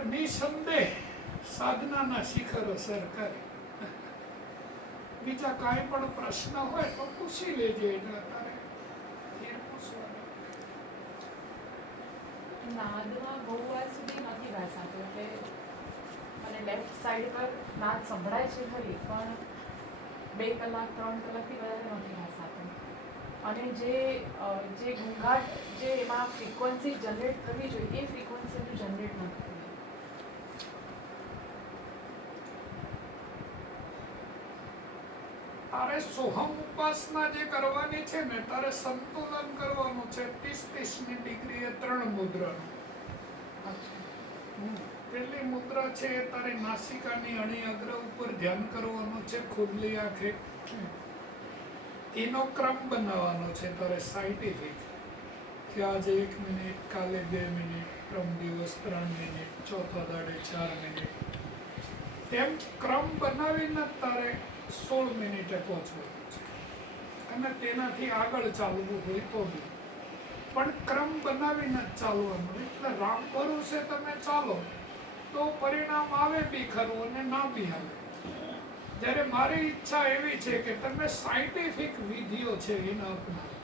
તારે નિસંદેહ સાધનાના શિખરો સર કરે. બીજા કાંઈ પણ પ્રશ્ન હોય તો પૂછી લેજે, એટલે તારે ફેર પૂછવાનો. નાદમાં બહુ વાર સુધી નથી બેસાતું, એટલે મને લેફ્ટ સાઈડ પર નાદ સંભળાય છે ખરી, પણ 2 કલાક 3 કલાકથી વધારે નથી બેસાતું. અને જે ઘૂંઘાટ જે એમાં ફ્રીક્વન્સી જનરેટ થવી જોઈએ એ ફ્રીક્વન્સી જનરેટ નથી થતી. તારે સોહમ ઉપાસના જે કરવાની છે ને, તારે સંતુલન કરવાનું છે 30-30ની ડિગ્રીએ 3 મુદ્રાનું. પેલી મુદ્રા છે એ તારી નાસિકાની અણી અગ્ર ઉપર ધ્યાન કરવાનું છે, ખુલ્લી આંખે. એનો ક્રમ બનાવવાનો છે તારે સાયન્ટિફિક, કે આજે 1 મિનિટ, કાલે 2 મિનિટ, પ્રમ દિવસ 3 મિનિટ, ચોથા દાડે 4 મિનિટ. તેમ ક્રમ બનાવીને તારે 16 મિનિટે પહોંચવાનું છે. અને તેનાથી આગળ ચાલવું હોય તો બી, પણ ક્રમ બનાવીને જ ચાલવાનું. એટલે રામ ભરોસે તમે ચાલો તો પરિણામ આવે બી ખરું અને ના બી આવે. જ્યારે મારી ઈચ્છા એવી છે કે તમે સાયન્ટિફિક વિધિઓ છે એને અપનાવો.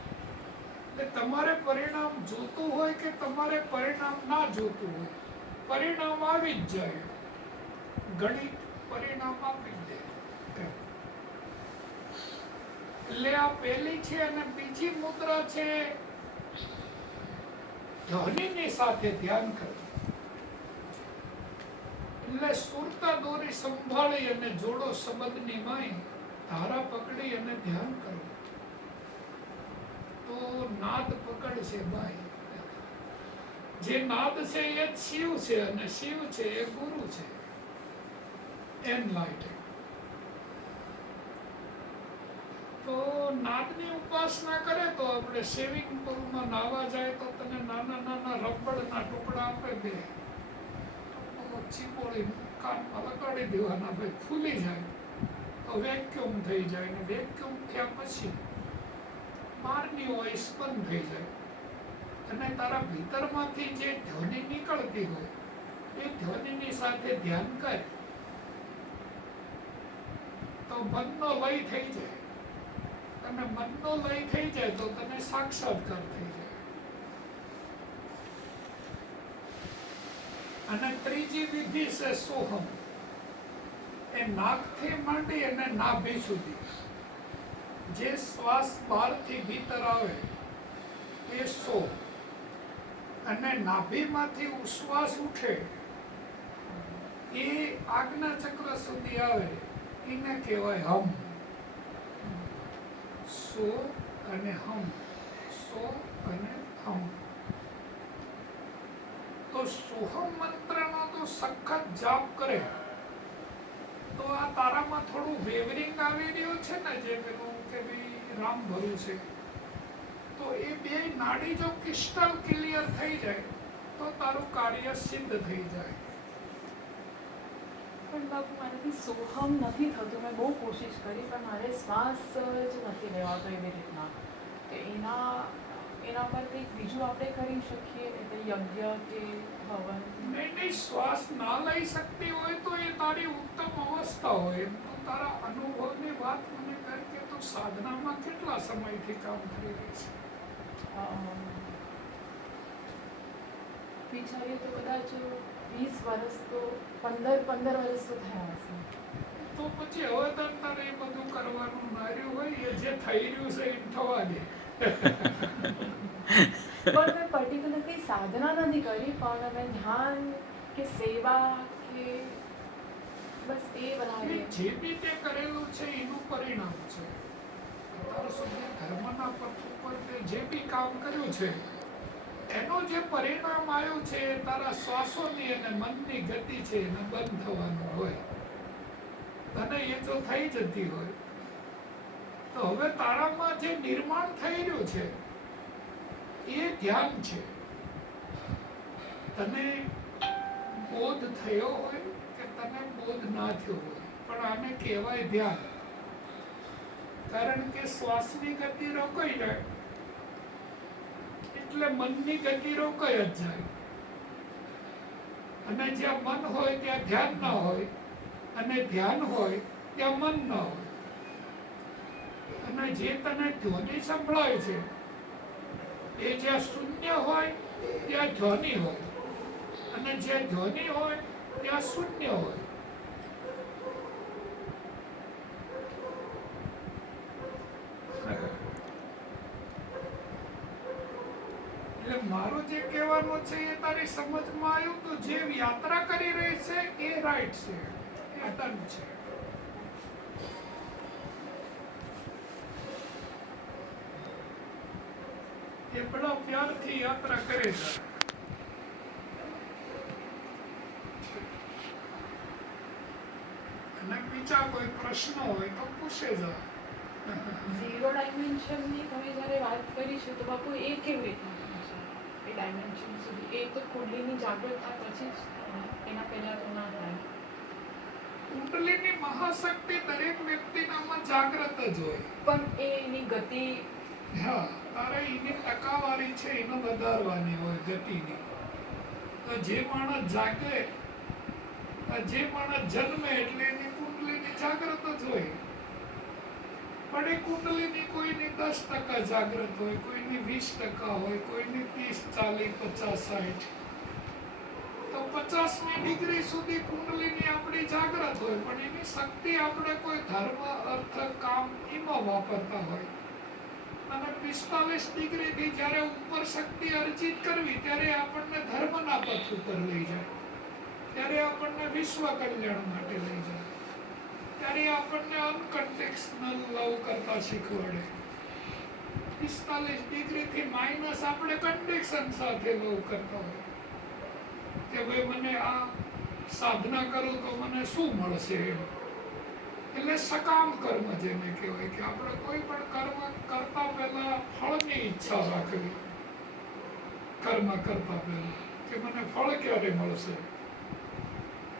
એટલે તમારે પરિણામ જોતું હોય કે તમારે પરિણામ ના જોતું હોય, પરિણામ આવી જ જાય. ગણિત પરિણામ આપી દે. એટલે આ પહેલી છે. અને બીજી મુદ્રા છે ધ્વનિની સાથે ધ્યાન કરવું. એટલે સુરતા દોરી સંભાળી અને જોડો સંબંધની માય, ધારા પકડી અને ધ્યાન કરવું. તો નાદ પકડશે ભાઈ. જે નાદ છે એ જ શિવ છે, અને શિવ છે એ ગુરુ છે. એનલાઇટેડ. તો નાદની ઉપાસના કરે તો આપણે સ્વિમિંગ પુલમાં નાવા જાય તો તને નાના નાના રબડના ટુકડા આપે દે, ચીપોળી કાનમાં લગાડી દેવાના, ભાઈ ફૂલી જાય તો વેક્યુમ થઈ જાય. ને વેક્યુમ થયા પછી બહારની વોઇસ બંધ થઈ જાય. અને તારા ભીતરમાંથી જે ધ્વનિ નીકળતી હોય એ ધ્વનિની સાથે ધ્યાન કર તો મનનો લય થઈ જાય. અને મનનો લય થઈ જાય તો તને સાક્ષાત્કાર થઈ જાય. અને ત્રીજી વિધિ છે સોહમ. એ નાકથી માંડી અને નાભી સુધી જે શ્વાસ બહારથી ભીતર આવે એ સો. અને નાભીમાંથી ઉશ્વાસ ઉઠે એ આજ્ઞા ચક્ર સુધી આવે એને કહેવાય હમ. સો અને હમ, સો અને હમ. તો સોહમ મંત્રનો તો સખત જાપ કરે તો આ તારામાં થોડું વેવરિંગ આવી રહ્યું છે ને, જે પેલું કે ભાઈ રામ ભરું છે, તો એ બે નાડી જો ક્રિસ્ટલ ક્લિયર થઈ જાય તો તારું કાર્ય સિદ્ધ થઈ જાય. પણ બાપુ મારાથી સોહમ નથી થતું. મેં બહુ કોશિશ કરી પણ મારે શ્વાસ જ નથી લેવાતો એવી રીતના. તો એના પર કંઈક બીજું આપણે કરી શકીએ, એટલે યજ્ઞ કે હવન? નહીં, શ્વાસ ના લઈ શકતી હોય તો એ તારી ઉત્તમ અવસ્થા હોય. એમ તો તારા અનુભવની વાત મને કર કે તું સાધનામાં કેટલા સમયથી કામ કરી રહી છે? વિચારીએ તો કદાચ 20 વર્ષ તો 15 વર્ષ તો થયા હશે. તો પછી હવે તને તારે એ બધું કરવાનું ના રહ્યું હોય, એ જે થઈ રહ્યું છે એ થવા દે. પણ મેં પર્ટિક્યુલરલી સાધના નથી કરી, પણ મેં ધ્યાન કે સેવા કે બસ એ બનાવી. જે બી તે કરેલું છે એનું પરિણામ છે. અત્યાર સુધી ધર્મના પથ ઉપર તે જે બી કામ કર્યું છે એનું જે પરિણામ આવ્યું છે એ તારા શ્વાસોની અને મનની ગતિ છે એને બંધ થવાનું હોય. અને એ જો થઈ જતી હોય તો હવે તારામાં જે નિર્માણ થઈ રહ્યું છે એ ધ્યાન છે. તને બોધ થયો હોય કે તને બોધ ના થયો હોય, પણ આને કહેવાય ધ્યાન. કારણ કે શ્વાસની ગતિ રોકાઈ જાય એટલે મનની ગતિ રોકાઈ જ જાય. અને જ્યાં મન હોય ત્યાં ધ્યાન ન હોય, અને ધ્યાન હોય ત્યાં મન ન હોય. અને જે તને ધ્વનિ સંભળાય છે એ જ્યાં શૂન્ય હોય ત્યાં ધ્વનિ હોય, અને જ્યાં ધ્વનિ હોય ત્યાં શૂન્ય હોય. એટલે મારું જે કહેવાનું છે એ તારી સમજમાં આવ્યું તો જે યાત્રા કરી રહી છે એ રાઈટ છે, એ ડન છે. એ બડા પ્યારથી યાત્રા કરે છે. અને બીજા કોઈ પ્રશ્ન હોય તો પૂછે છે. ઝીરો ડાયમેન્શનની તમે જ્યારે વાત કરી છે તો બાપુ એ કેવી રીતના થાય છે? એ ડાયમેન્શન સુધી એ તો કુંડલીની જાગૃતતા પછી જ થાય ને, એના પહેલા તો ના થાય. કુંડલીની મહાશક્તિ દરેક વ્યક્તિનામાં જાગ્રત જ હોય. પણ એ એની ગતિ હા, તારે એની ટકાવારી છે એને વધારવાની હોય ગતિની. તો જે માણસ જાગે, જે માણસ જન્મે એટલે એની કુંડલીની જાગ્રત જ હોય. પણ એ કુંડલીની કોઈની 10% જાગ્રત હોય, કોઈની 20% હોય, કોઈની 30, 40, 50, 60. તો 50મી ડિગ્રી સુધી કુંડલીની આપણી જાગ્રત હોય, પણ એની શક્તિ આપણે કોઈ ધર્મ, અર્થ, કામ એમાં વાપરતા હોય. અને 45 ડિગ્રીથી જ્યારે ઉપર શક્તિ અર્જિત કરવી ત્યારે આપણને ધર્મના પથ ઉપર લઈ જાય, ત્યારે આપણને વિશ્વ કલ્યાણ માટે લઈ જાય, ત્યારે આપણને અનકન્ટેક્શનલ લવ કરતા શીખવાડે. 45 ડિગ્રીથી માઇનસ આપણે કન્ટેક્શન સાથે લવ કરતા હોય કે ભાઈ મને આ સાધના કરું તો મને શું મળશે એમ. એટલે સકામ કર્મ જેને કહેવાય કે આપણે કોઈ પણ કર્મ કરતા પહેલા ફળની ઈચ્છા રાખવી. કર્મ કરતા પહેલા કે મને ફળ ક્યારે મળશે.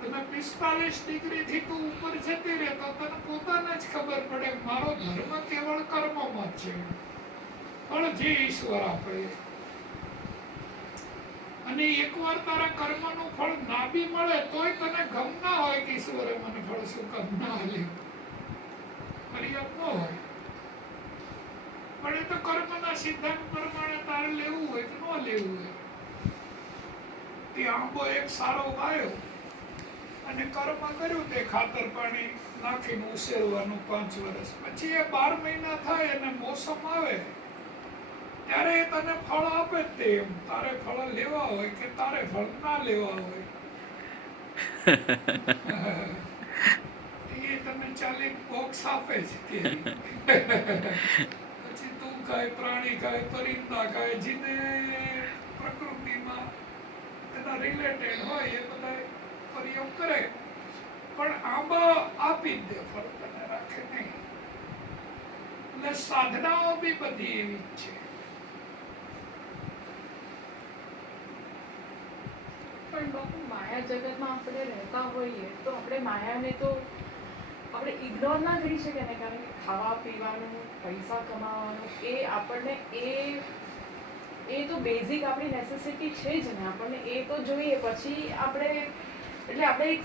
અને 45 ડિગ્રીથી તું ઉપર જતી રહે તો તને પોતાને જ ખબર પડે મારો ધર્મ કેવળ કર્મમાં જ છે, પણ જે ઈશ્વર આપે. અને એકવાર તારા કર્મનું ફળ ના બી મળે તોય તને ગમ ના હોય કે ઈશ્વરે મને ફળ શું કામ ના આપ્યું, ફરિયાદ ન હોય. પણ એ તો કર્મના સિદ્ધાંત પ્રમાણે તારે લેવું હોય કે ન લેવું હોય. તે આંબો એક સારો વાયો અને કર્મ કર્યું, તે ખાતર પાણી નાખીને ઉછેરવાનું 5 વર્ષ, પછી એ 12 મહિના થાય અને મોસમ આવે ત્યારે એ તને ફળ આપે જ તે. એમ તારે ફળ લેવા હોય કે તારે ફળ ના લેવા હોય એ તને ચાલી બોક્સ આપે જ તે. પછી તું કાંઈ પ્રાણી, કાંઈ પરિંદા, કાંઈ જીને પ્રકૃતિમાં એના રિલેટેડ હોય એ બધા પ્રયોગ કરે, પણ આંબા આપી જ દે, ફળ તને રાખે નહીં. એટલે સાધનાઓ બી બધી એવી જ છે. પણ બાપુ માયા જગતમાં આપણે રહેતા હોઈએ તો આપણે માયાને તો આપણે ઇગ્નોર ના કરી શકીએ ને, કારણ કે ખાવા પીવાનું, પૈસા કમાવાનું એ આપણને એ તો બેઝિક આપણી નેસેસિટી છે જ ને. આપણને એ તો જોઈએ, પછી આપણે એટલે આપણે એક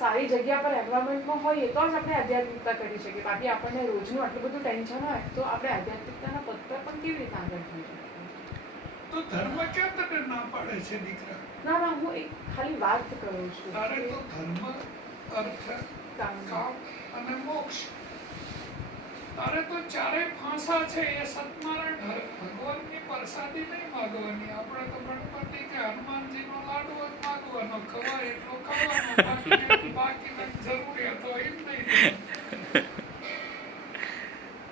સારી જગ્યા પર એન્વાયરમેન્ટમાં હોઈએ તો જ આપણે આધ્યાત્મિકતા કરી શકીએ. બાકી આપણને રોજનું આટલું બધું ટેન્શન હોય તો આપણે આધ્યાત્મિકતાના પદ પર પણ કેવી રીતે આગળ થઈ શકીએ? તો ધર્મ ક્યાં તને ના પાડે છે દીકરા? ના, હું એક ખાલી વાત કરું છું. તારે તો ધર્મ, અર્થ, કામ અને મોક્ષ, તારે તો ચારે ફાંસા છે. એ સત્યનારાયણ ભગવાનની પ્રસાદી નહીં માગવાની. આપણે તો ગણપતિ કે હનુમાનજીનો લાડવો જ માગવાનો, ખવાય એટલો ખાવાનો, બાકીના જરૂરિયાત હોય એમ નહીં.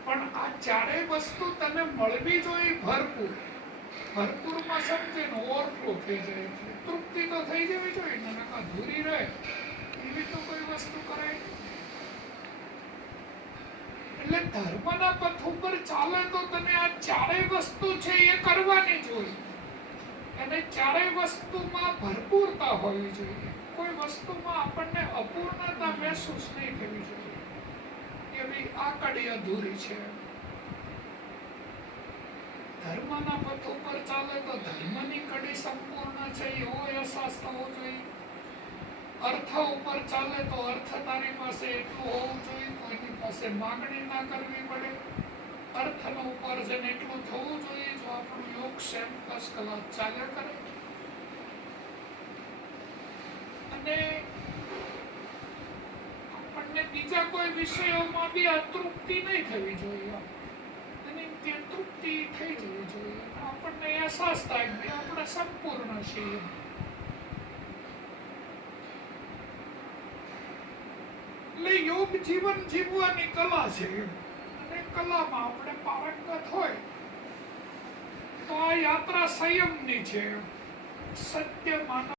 પણ આ ચારેય વસ્તુ તને મળવી જોઈએ ભરપૂર. ભરપૂરમાં સમજે ને ઓવરફ્લો થઈ જાય એટલે તૃપ્તિ તો થઈ જવી જોઈએ ને, અધૂરી રહે એવી તો કોઈ વસ્તુ કરાય નહીં. એટલે ધર્મના પથ ઉપર ચાલે તો તને આ ચારેય વસ્તુ છે એ કરવાની જોઈએ, અને ચારેય વસ્તુમાં ભરપૂરતા હોવી જોઈએ. કોઈ વસ્તુમાં આપણને અપૂર્ણતા મહેસૂસ નહીં થવી જોઈએ કે ભાઈ આ કડી અધૂરી છે. ધર્મના પથ ઉપર ચાલે તો ધર્મની કડી સંપૂર્ણ છે એવો અહેસાસ થવો જોઈએ. અર્થ ઉપર ચાલે તો અર્થ તારી પાસે એટલું હોવું જોઈએ, કોઈની પાસે માંગણી ના કરવી પડે. અર્થનો ઉપાર્જન એટલું થવું જોઈએ જો આપણું યોગ સેમ પ્લસ કલાક ચાલ્યા કરે. અને આપણને બીજા કોઈ વિષયોમાં બી અતૃપ્તિ નહીં થવી જોઈએ, એની જે તૃપ્તિ થઈ જવી જોઈએ, આપણને અહેસાસ થાય કે આપણે સંપૂર્ણ છીએ. એટલે યોગ જીવન જીવવાની કલા છે, અને કલામાં આપણે પારંગત હોય તો આ યાત્રા સંયમની છે. સત્ય માનવ